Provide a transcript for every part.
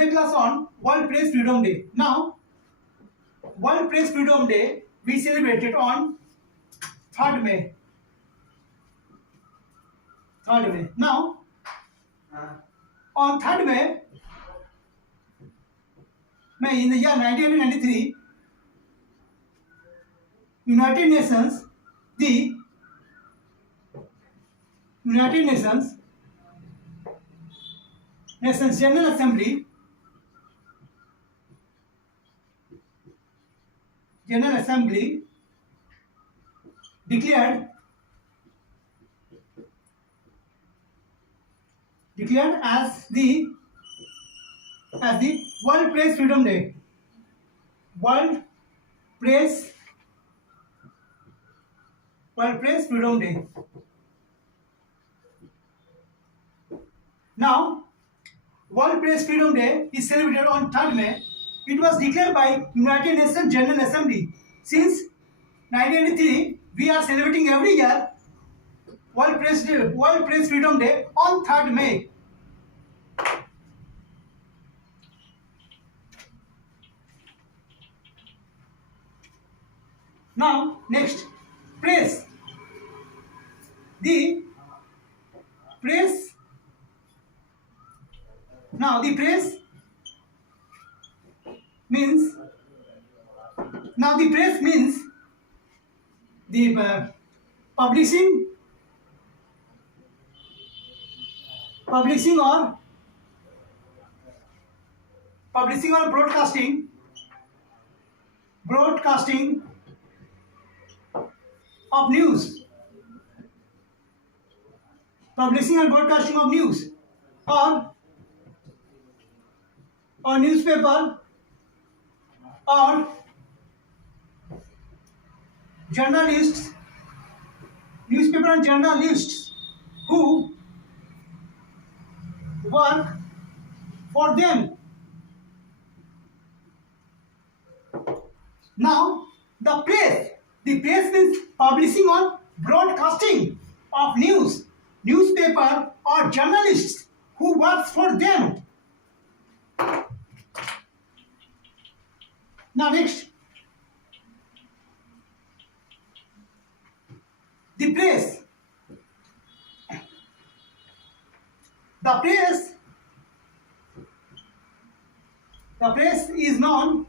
today class on World Press Freedom Day. Now, World Press Freedom Day we celebrated on 3rd May. 3rd May. Now, on 3rd May in the year 1993, United Nations General Assembly declared as the World Press Freedom Day. World Press Freedom Day. Now, World Press Freedom Day is celebrated on 3rd May. It was declared by United Nations General Assembly. Since 1983, we are celebrating every year World Press Freedom Day on 3rd May. Now, next, press. The press means the publishing or broadcasting of news. Publishing and broadcasting of news or newspaper or journalists, newspaper and journalists who work for them. Now, the press means publishing or broadcasting of news, newspaper or journalists who works for them. Now next, the press. The press is known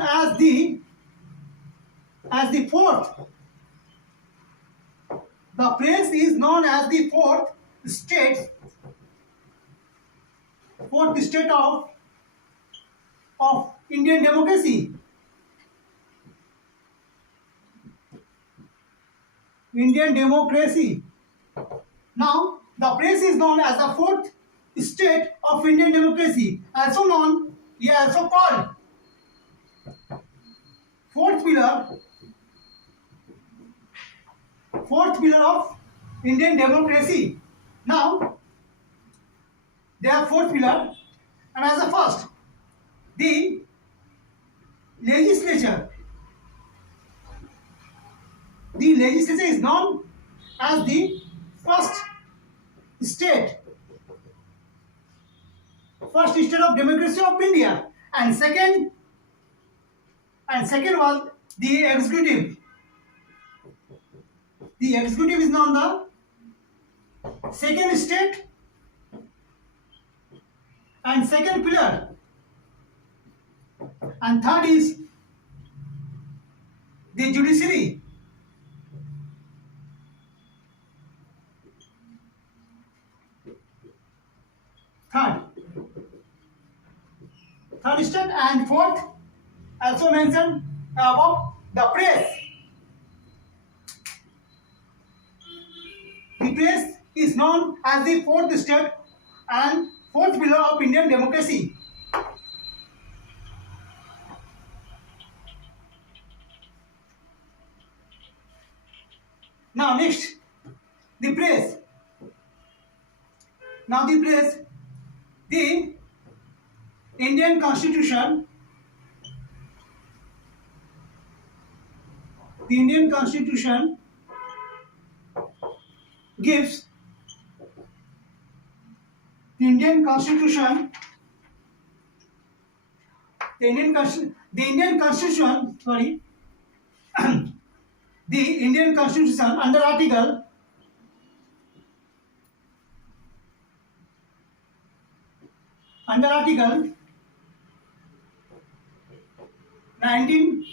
as the fourth. The press is known as the fourth state of Indian democracy. Now, the press is known as the fourth state of Indian democracy, also called fourth pillar of Indian democracy. Now, they are fourth pillar, and as the first, the legislature. The legislature is known as the first state of democracy of India, and second was the executive. The executive is known the second state and second pillar, and third is the judiciary. Third state and fourth, also mentioned above, the press. The press is known as the fourth state and fourth pillar of Indian democracy. Now next, the press. Now the press, the Indian Constitution gives The Indian Constitution, the Indian Constitution, sorry, the Indian Constitution under Article 19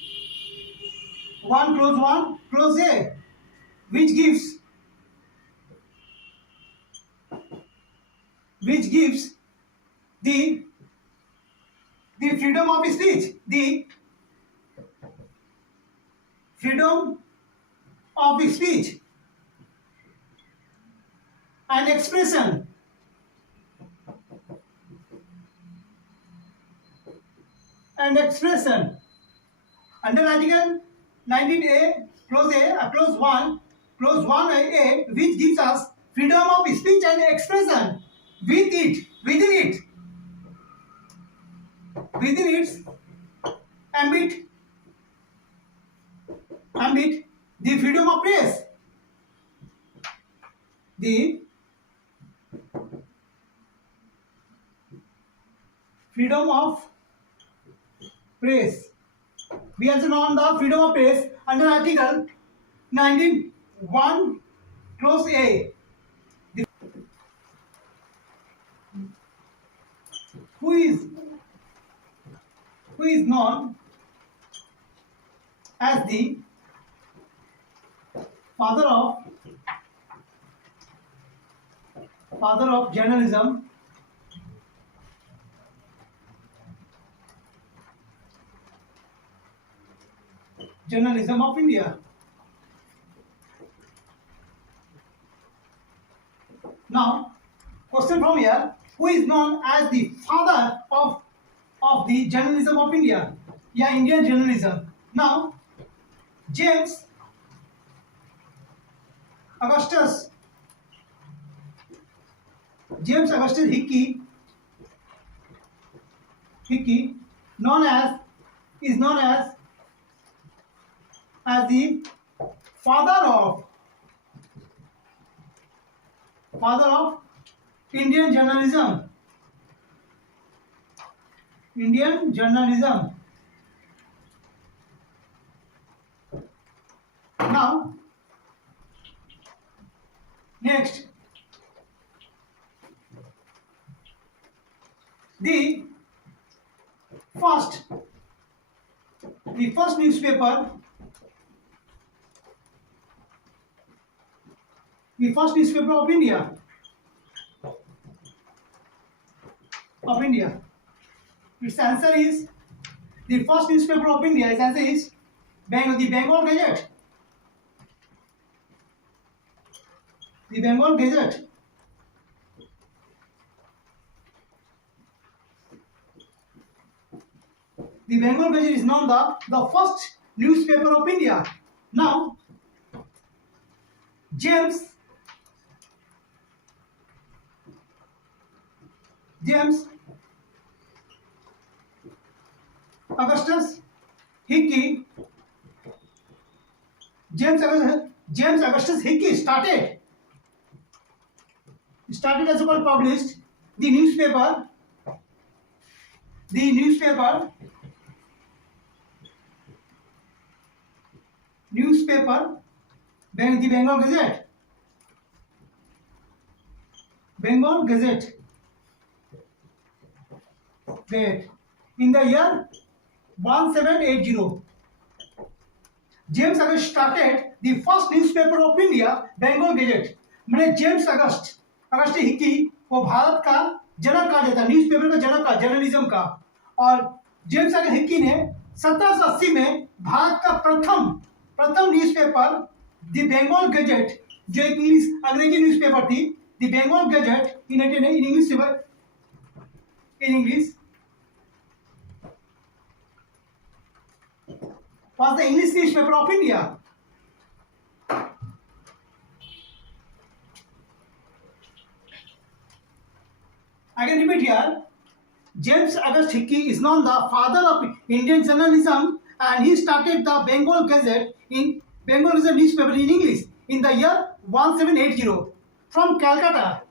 1 clause 1 clause A, which gives the freedom of speech, the freedom of speech and expression under Article 19A clause 1A, which gives us freedom of speech and expression within its ambit, the freedom of press, the freedom of press. We also know on the freedom of press under Article 19(1) clause A. Who is known as the father of journalism, of India. Now, question from here: who is known as the father of the journalism of India? Yeah, Indian journalism. Now, James Augustus Hickey, is known as the father of Indian journalism. Now, next, the first newspaper of India. Its answer is, the first newspaper of India. Its answer is the Bengal Gazette. The Bengal Gazette. The Bengal Gazette is known the first newspaper of India. Now, James Augustus Hickey. James Augustus Hickey started as well published the newspaper the Bengal Gazette. In the year 1780. James August started the first newspaper of India, Bengal Gazette. मैंने James August Hickey को भारत का जनक कहा जाता है, newspaper का जनक का, journalism का। और जेम्स अगस्ट हिक्की ने 1780 में भारत का प्रथम न्यूज़पेपर द बंगाल गजेट, जो एक अंग्रेजी न्यूज़पेपर थी, the Bengal gazette in English was the English newspaper of India. I can repeat here. James August Hickey is known the father of Indian journalism, and he started the Bengal Gazette newspaper in English in the year 1780 from Calcutta.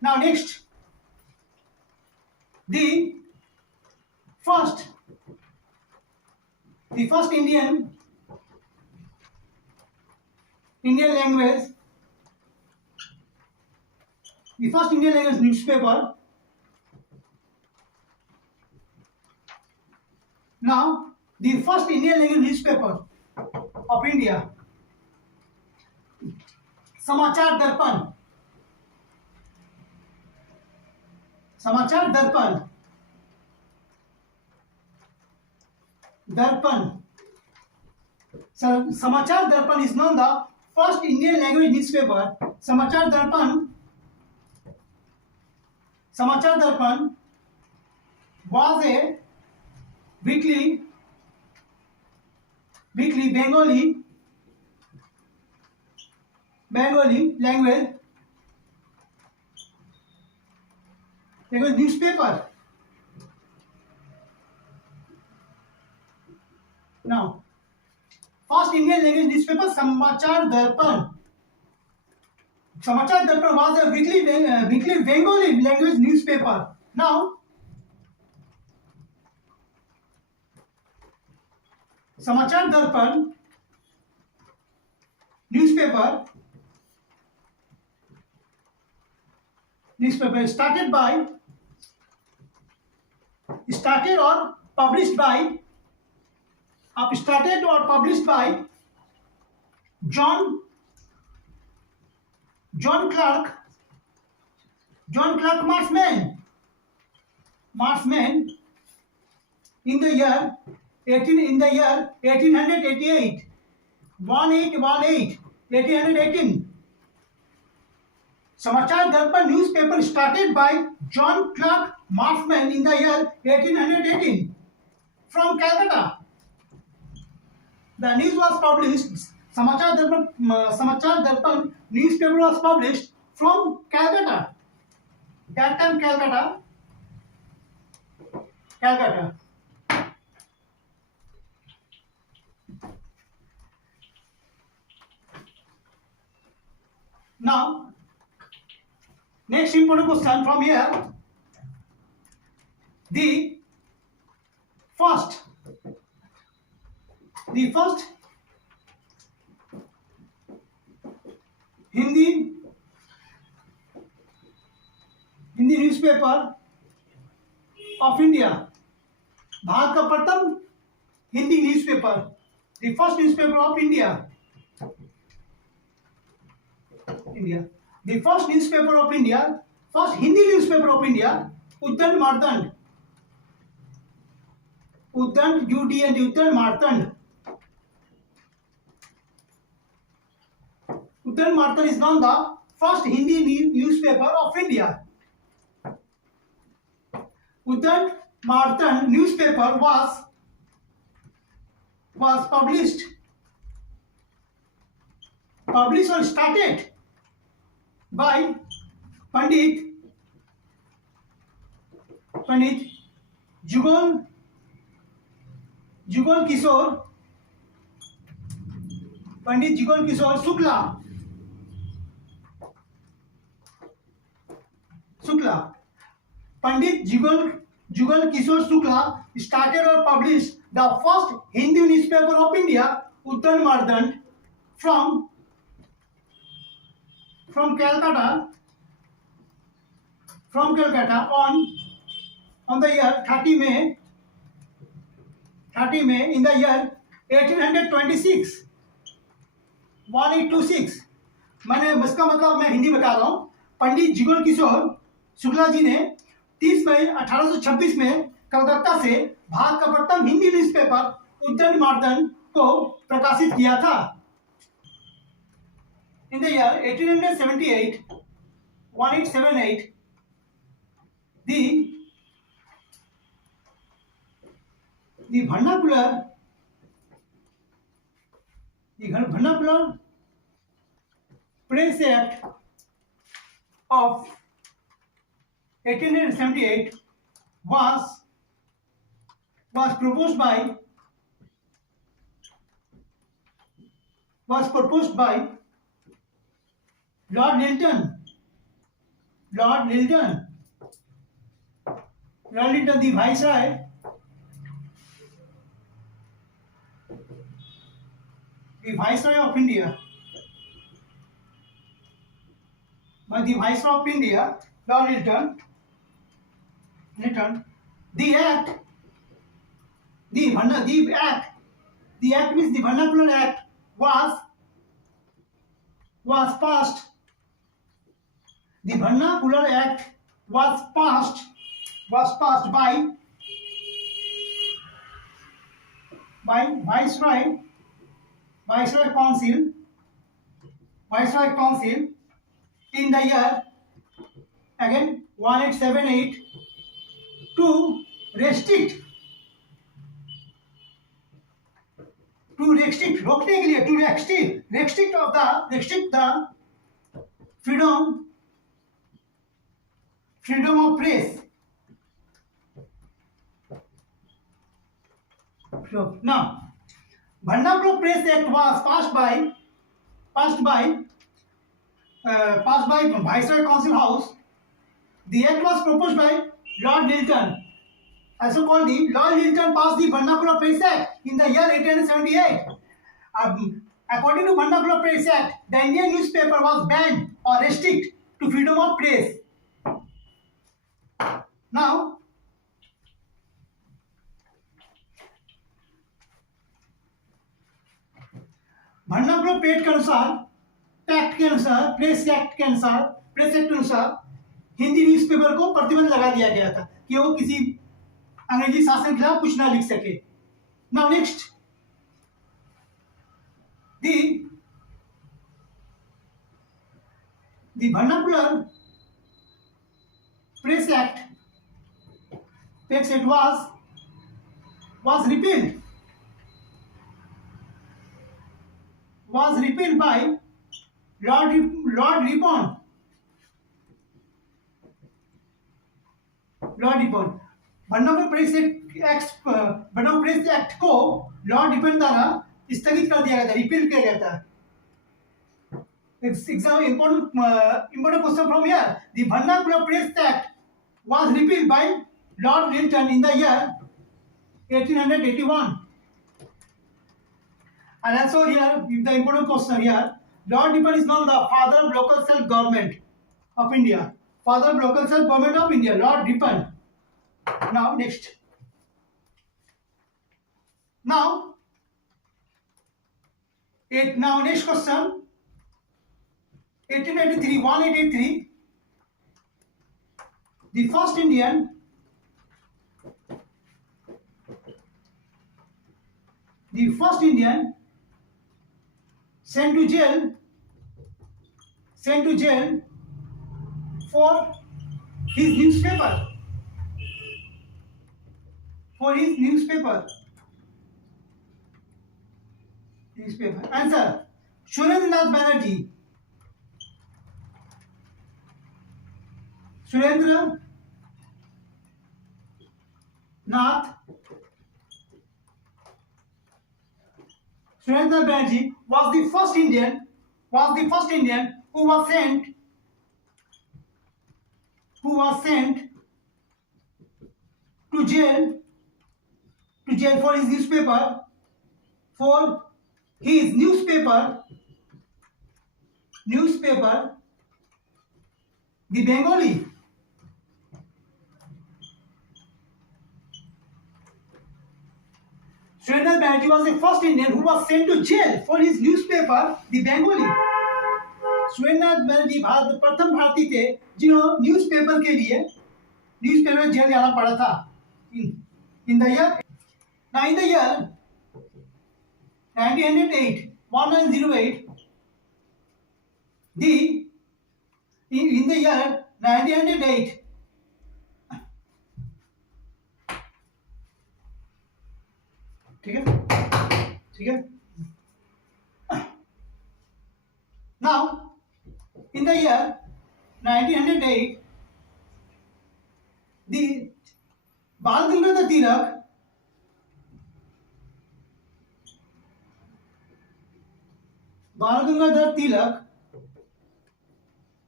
Now next, The first, the first Indian language, the first Indian language newspaper. Now, the first Indian language newspaper of India, समाचार दर्पण, समाचार दर्पण, दर्पण. समाचार दर्पण is known the first Indian language newspaper. समाचार दर्पण was a weekly Bengali language newspaper. Now, first Indian language newspaper Samachar Darpan. Samachar Darpan was a weekly Bengali language newspaper. Now, Samachar Darpan newspaper started or published by John Clark Marsman in the year 1888. 1818. Samachar Darpan newspaper started by John Clark Marsman in the year 1818 from Calcutta. The news was published. Samachar Darpan newspaper was published from Calcutta. That time Calcutta. Now, next important question from here. The first Hindi newspaper of India. Bharat का प्रथम Hindi newspaper, the first newspaper of India. The first newspaper of India, first Hindi newspaper of India, Uddand Martand. Uddand Martand. Uddand Martand is known the first Hindi newspaper of India. Uddand Martand newspaper was published or started by Pandit Jugal Kishore Shukla. Pandit Jugal Kishore Shukla started or published the first Hindi newspaper of India, Uddand Martand, from Calcutta on the year 30 May in the year 1826. 1826. मैंने इसका मतलब मैं हिंदी बता रहा हूँ. पंडित जुगल किशोर शुक्ला जी ने 30 मई 1826 में कलकत्ता से भारत का प्रथम हिंदी न्यूज़पेपर उद्दंड मार्तंड को प्रकाशित किया था. In the year 1878, the vernacular Press Act of 1878 was proposed by Lord Lytton. Lord Lytton, the Viceroy, of India, the Viceroy of India, Lord Lytton, the act, the act means the Vernacular Act was passed. The Vernacular Act was passed by Viceroy Council in the year again 1878 to restrict रोकने के लिए to restrict the freedom of press. So now Vernacular Press Act was passed by Viceroy Council House. The act was proposed by Lord Lytton. Also called the Lord Lytton passed the Vernacular Press Act in the year 1878. According to Vernacular Press Act, the Indian newspaper was banned or restricted to freedom of press. Now, Vernacular Press के अनुसार, press act के अनुसार Hindi newspaper को प्रतिबंध लगा दिया गया था कि वो किसी अंग्रेजी शासन के खिलाफ कुछ ना लिख सके. Now next, the Vernacular Press Act was repealed by Lord Ripon. Vernacular Press Act को लॉर्ड रिपन द्वारा स्थगित कर दिया गया था, रिपील किया गया था. Important question from here. The Vernacular Press Act was repealed by Lord Lytton in the year 1881. And also here, the important question here, Lord Lytton is known the father of local self-government of India. Father of local self-government of India, Lord Lytton. Now next. Now next question. 1883, the first Indian sent to jail for his newspaper. Answer: Surendranath Banerjee. Surendranath Banerjee was the first Indian who was sent to jail for his newspaper, The Bengali. Surendranath Banerjee was the first Indian who was sent to jail for his newspaper, The Bengali. Surendranath Banerjee प्रथम भारतीय थे जिन्होंने newspaper jail जाना पड़ा था. In the year 1908, in the year 1908, ठीक है. Now, in the year 1908, the Bal Gangadhar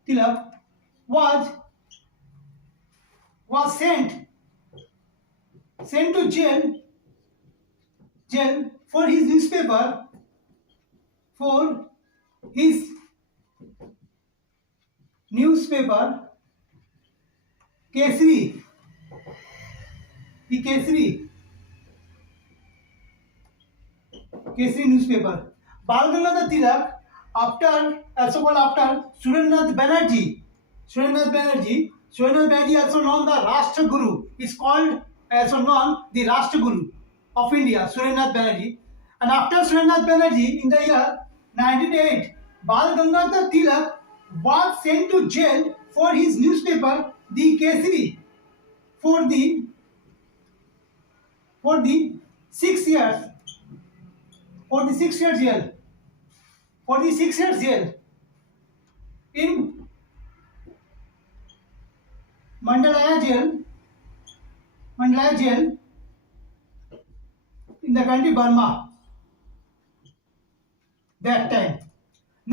Tilak was sent sent to jail for his newspaper, for his newspaper Kesari, the Kesari newspaper. Bal Gangadhar Tilak, after also called after Surendranath Banerjee, also known the Rashtraguru, is called also known the Rashtraguru of India, Surendranath Banerjee. And after Surendranath Banerjee, in the year 1908, Bal Gangadhar Tilak was sent to jail for his newspaper, the Kesari, for the 6 years. For the 6 years jail. For the 6 years jail. In Mandalaya jail, in the country Burma, that time.